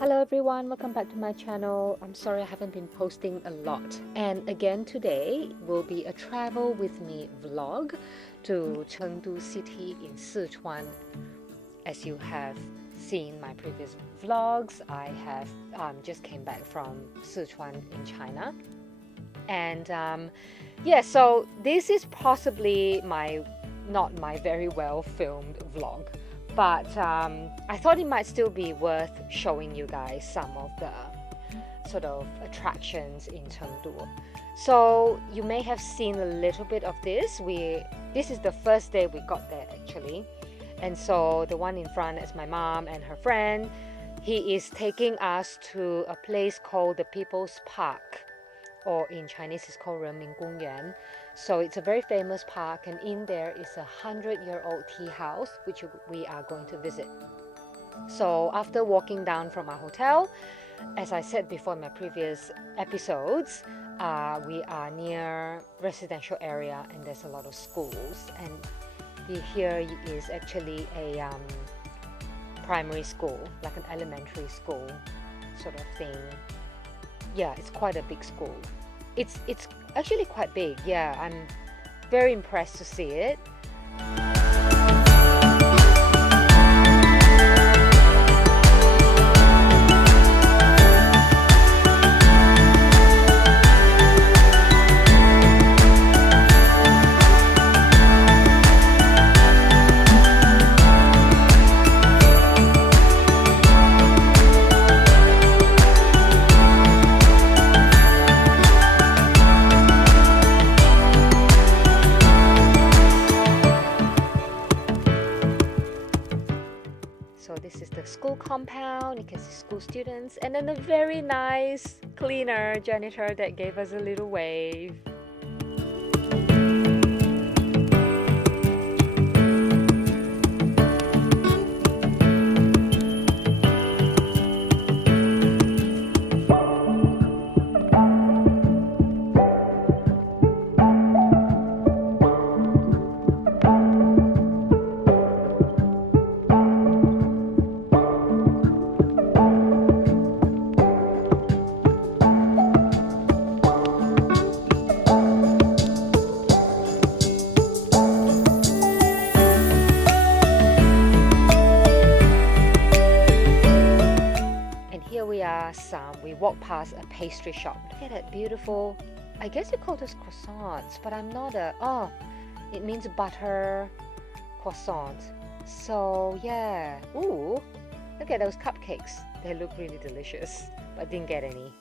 Hello everyone, welcome back to my channel. I'm sorry I haven't been posting a lot. And again today will be a travel with me vlog to Chengdu city in Sichuan. As you have seen my previous vlogs, I have just came back from Sichuan in China. And yeah, so this is possibly not my very well filmed vlog. But I thought it might still be worth showing you guys some of the sort of attractions in Chengdu. So you may have seen a little bit of this. This is the first day we got there actually. And so the one in front is my mom and her friend. He is taking us to a place called the People's Park, or in Chinese it's called 人民公园. So it's a very famous park, and in there is a 100-year-old tea house which we are going to visit. So after walking down from our hotel, as I said before in my previous episodes, we are near residential area and there's a lot of schools, and here is actually a primary school, like an elementary school sort of thing. Yeah, it's quite a big school. It's actually quite big. Yeah, I'm very impressed to see it. So this is the school compound. You can see school students, and then a very nice cleaner janitor that gave us a little wave. We walked past a pastry shop. Look at that beautiful, I guess you call this croissants, but I'm not it means butter croissant. So yeah, ooh, look at those cupcakes. They look really delicious, but didn't get any.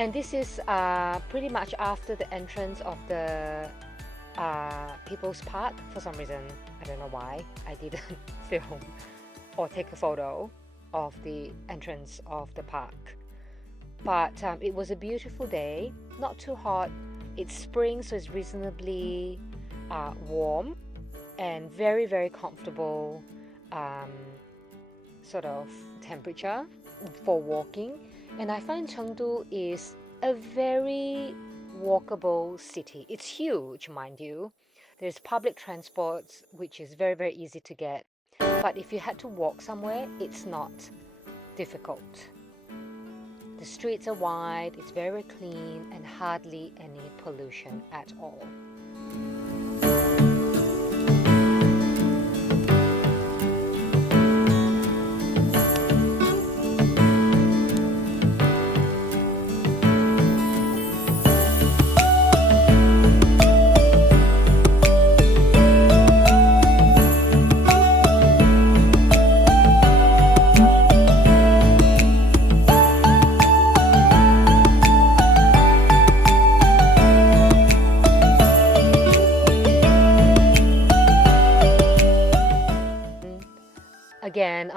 And this is pretty much after the entrance of the People's Park. For some reason, I don't know why, I didn't film or take a photo of the entrance of the park. But it was a beautiful day, not too hot. It's spring, so it's reasonably warm and very, very comfortable sort of temperature for walking. And I find Chengdu is a very walkable city. It's huge, mind you. There's public transport, which is very, very easy to get. But if you had to walk somewhere, it's not difficult. The streets are wide, it's very clean, and hardly any pollution at all.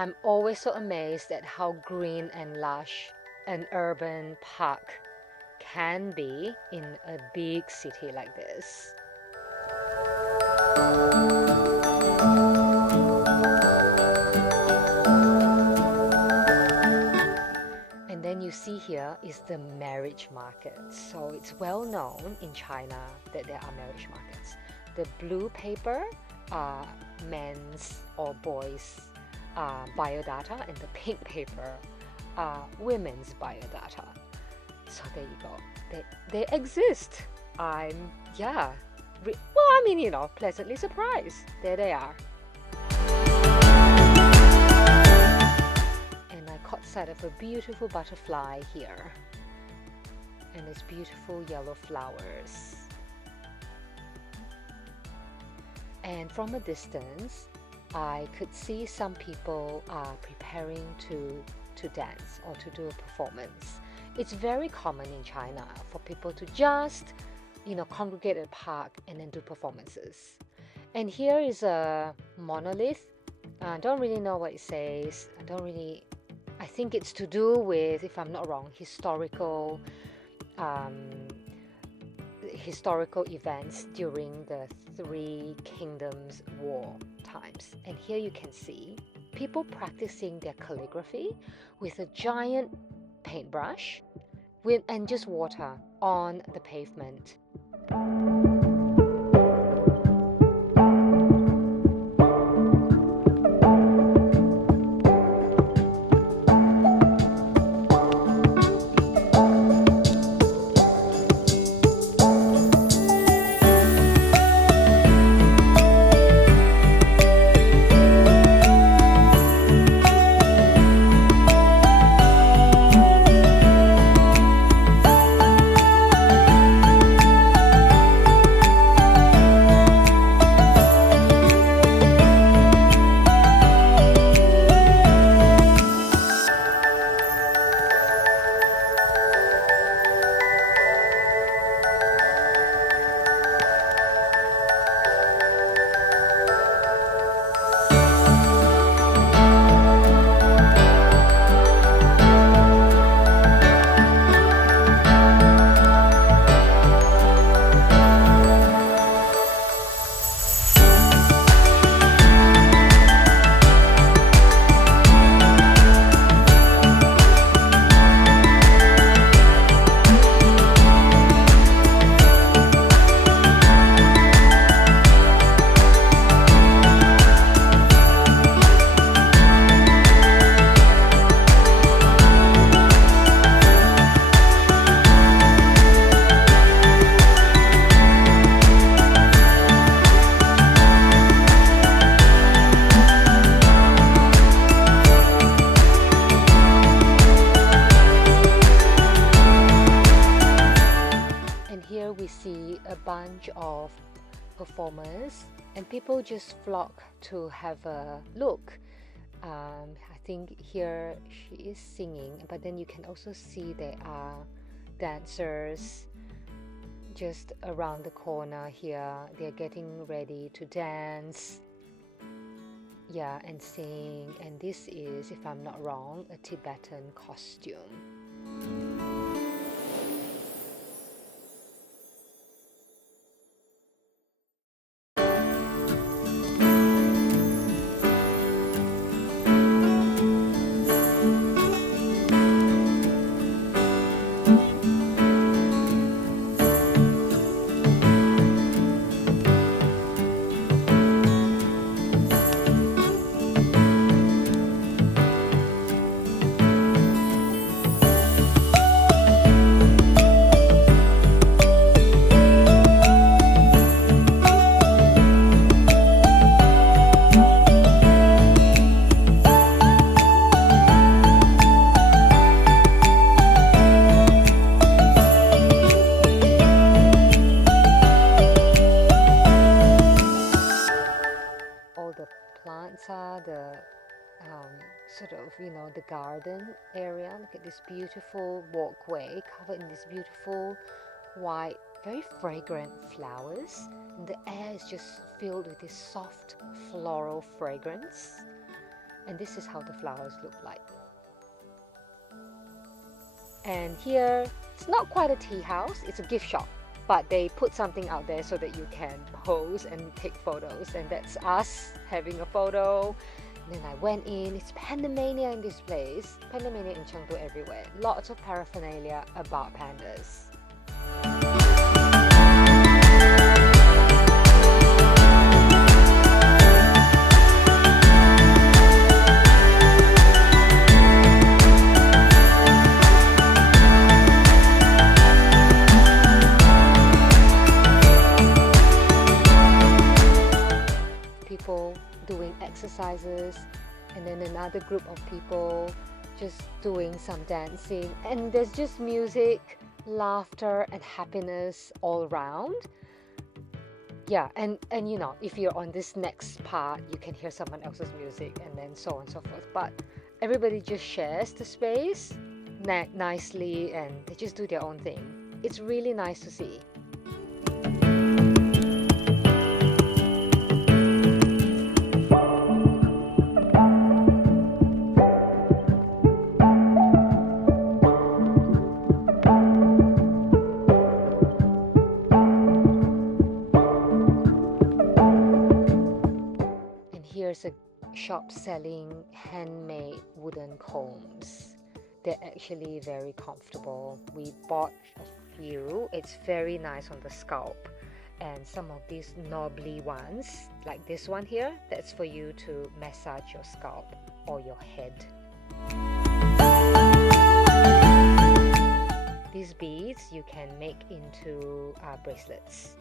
I'm always so amazed at how green and lush an urban park can be in a big city like this. And then you see here is the marriage market. So it's well known in China that there are marriage markets. The blue paper are men's or boys' biodata, and the pink paper are women's biodata. So there you go. They exist. Pleasantly surprised. There they are. And I caught sight of a beautiful butterfly here. And its beautiful yellow flowers. And from a distance, I could see some people are preparing to dance or to do a performance. It's very common in China for people to just, congregate at a park and then do performances. And here is a monolith. I don't really know what it says. I think it's to do with, if I'm not wrong, historical events during the Three Kingdoms War times. And here you can see people practicing their calligraphy with a giant paintbrush and just water on the pavement. We see a bunch of performers and people just flock to have a look. I think here she is singing, but then you can also see there are dancers just around the corner here. They're getting ready to dance, and sing. And this is, if I'm not wrong, a Tibetan costume. The garden area. Look at this beautiful walkway covered in this beautiful white, very fragrant flowers, and the air is just filled with this soft floral fragrance. And this is how the flowers look like. And here, it's not quite a tea house, it's a gift shop, but they put something out there so that you can pose and take photos, and that's us having a photo. And then I went in. It's pandemania in this place, pandemania in Chengdu everywhere, lots of paraphernalia about pandas. Doing exercises, and then another group of people just doing some dancing, and there's just music, laughter and happiness all around. Yeah, and you know, if you're on this next part, you can hear someone else's music, and then so on and so forth, but everybody just shares the space nicely, and they just do their own thing. It's really nice to see. Here's a shop selling handmade wooden combs. They're actually very comfortable. We bought a few. It's very nice on the scalp. And some of these knobbly ones, like this one here, that's for you to massage your scalp or your head. These beads you can make into bracelets.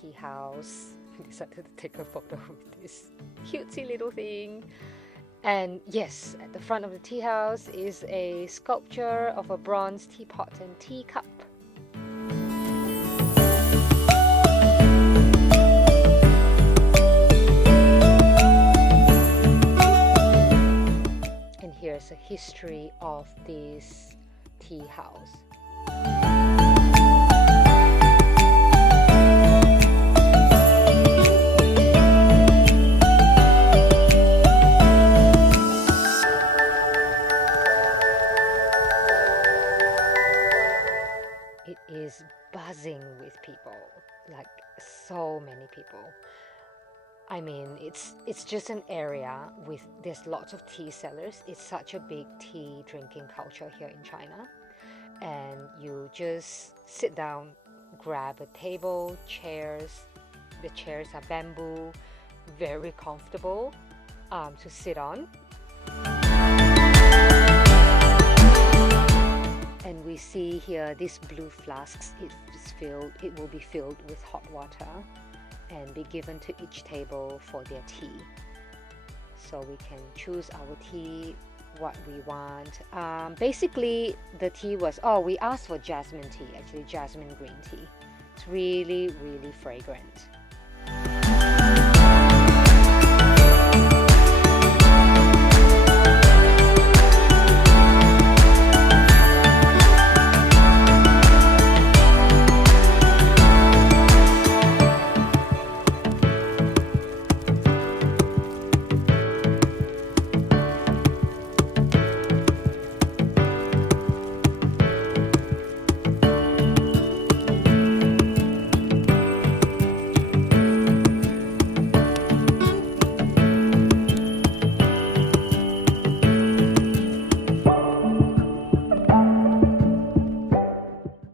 Tea house. I decided to take a photo with this cutesy little thing. And yes, at the front of the tea house is a sculpture of a bronze teapot and teacup. And here's a history of this tea house. Buzzing with people, like so many people. I mean, it's just an area with there's lots of tea sellers. It's such a big tea drinking culture here in China, and you just sit down, grab a table, chairs. The chairs are bamboo, very comfortable to sit on. And we see here, these blue flasks, it will be filled with hot water and be given to each table for their tea. So we can choose our tea, what we want. Basically, the tea was, we asked for jasmine tea, actually jasmine green tea. It's really, really fragrant.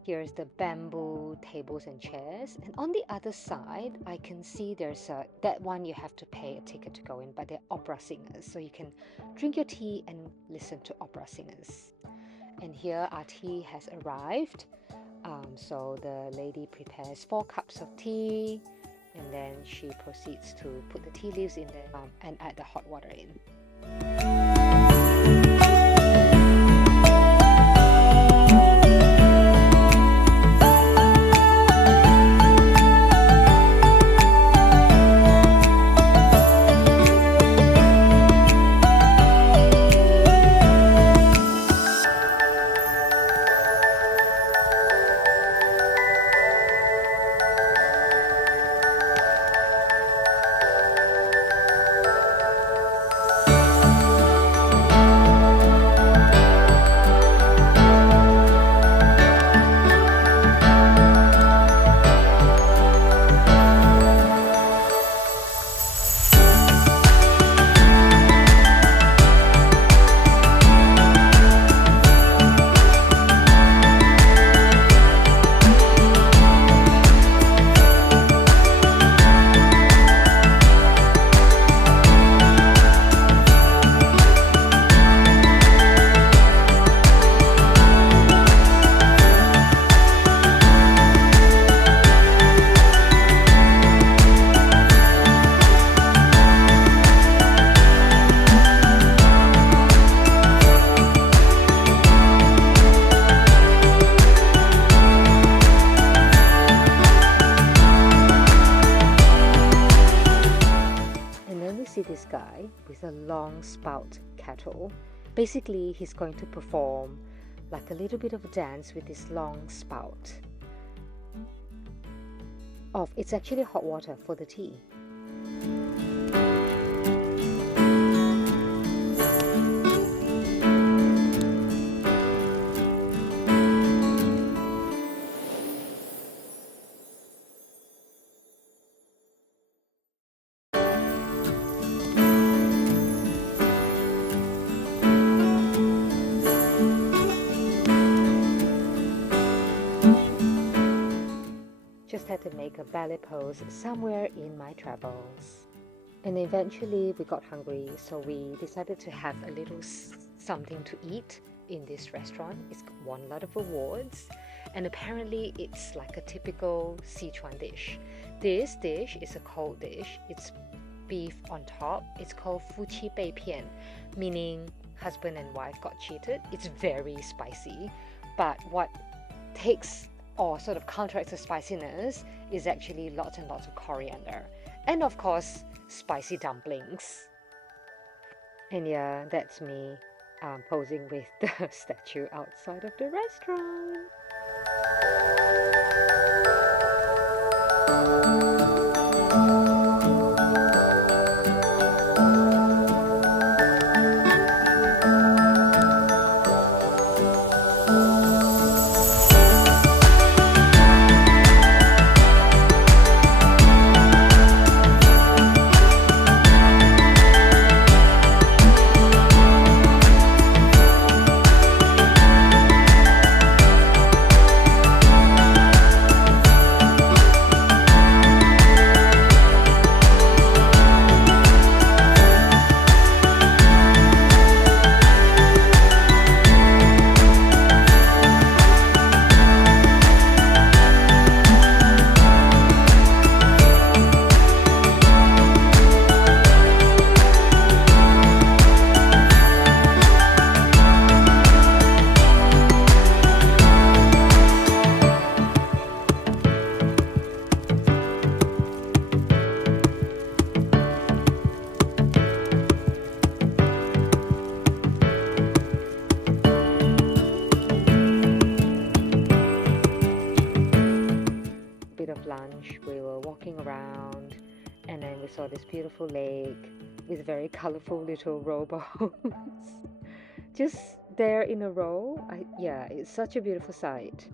Here's the bamboo tables and chairs, and on the other side I can see there's that one you have to pay a ticket to go in, but they're opera singers, so you can drink your tea and listen to opera singers. And here our tea has arrived. So the lady prepares 4 cups of tea, and then she proceeds to put the tea leaves in there and add the hot water in. This guy with a long spout kettle. Basically, he's going to perform like a little bit of a dance with this long spout. It's actually hot water for the tea. Just had to make a ballet pose somewhere in my travels. And eventually we got hungry, so we decided to have a little something to eat in this restaurant. It's won a lot of awards, and apparently it's like a typical Sichuan dish. This dish is a cold dish. It's beef on top. It's called fuqi bei pian, meaning husband and wife got cheated. It's very spicy, but what takes or sort of counteracts the spiciness is actually lots and lots of coriander, and of course spicy dumplings. And yeah, that's me posing with the statue outside of the restaurant. And then we saw this beautiful lake with very colorful little rowboats just there in a row. Yeah, it's such a beautiful sight.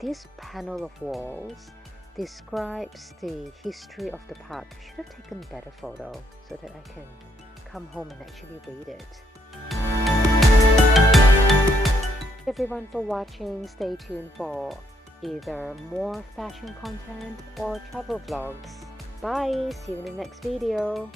This panel of walls describes the history of the park. I should have taken a better photo so that I can come home and actually read it. Everyone for watching. Stay tuned for either more fashion content or travel vlogs. Bye! See you in the next video.